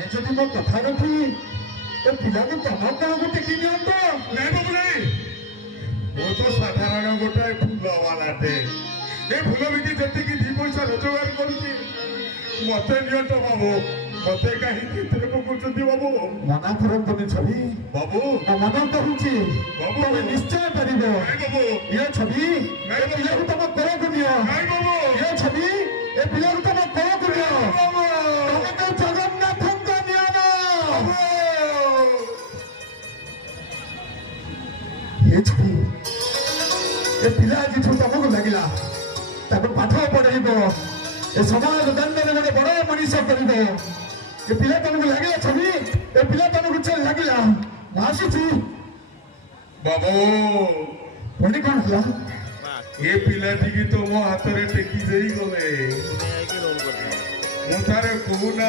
ତମେ ଯଦି ମୋ କଥା ରଖି ଏ ପିଲାକୁ ତମ କୋଳକୁ ଟେକି ନିଅନ୍ତ। ନାଇଁ ବାବୁ ନାଇଁ, ମୁଁ ତ ସାଧାରଣ ଗୋଟାଏ ଫୁଲବାଲାଟେ। ଏ ଫୁଲ ବିକି ଯେତିକି 2 ପଇସା ରୋଜଗାର କରୁଛି ମତେ ନିଅଣ୍ଟ ବାବୁ। ମତେ କାହିଁକି ଏଥିରେ ପକଉଛନ୍ତି ବାବୁ? ମନା କରନ୍ତୁନି ଛବି ବାବୁ। ମୋ ମନ କହୁଛି ବାବୁ ତମେ ନିଶ୍ଚୟ ପାରିବ। ନାଇଁ ବାବୁ, ଏ ଛବି ନାଇଁ ଏ ପିଲାକୁ ତମ କୋଳକୁ ନିଅ। ନାଇଁ ବାବୁ, ଏ ଛବି ଏ ପିଲାକୁ ତମ କୋଳକୁ ନିଅ। ବାବୁ, ତମେ ତ ଜଗନ୍ନାଥଙ୍କ ନିୟମ। ଏ ଛବି ଏ ପିଲା ଆଜିଠୁ ତମକୁ ଲାଗିଲା ତାକୁ ପାଠ ପଢେଇବ, ଏ ସମାଜ ଦାଣ୍ଡରେ ଗୋଟେ ବଡ ମଣିଷ କରିବ। ଏ ପିଲା ତମକୁ ଲାଗିଲା ଛବି, ଏ ପିଲା ତମକୁ ଲାଗିଲା। ମୁଁ ଆସୁଛି ବାବୁ। ପୁଣି କଣ ହେଲା? ଏ ପିଲାଟିକି ତ ମୋ ହାତରେ ଟେକି ଦେଇ ଗଲେ। ମୁଁ ତାର କହୁନା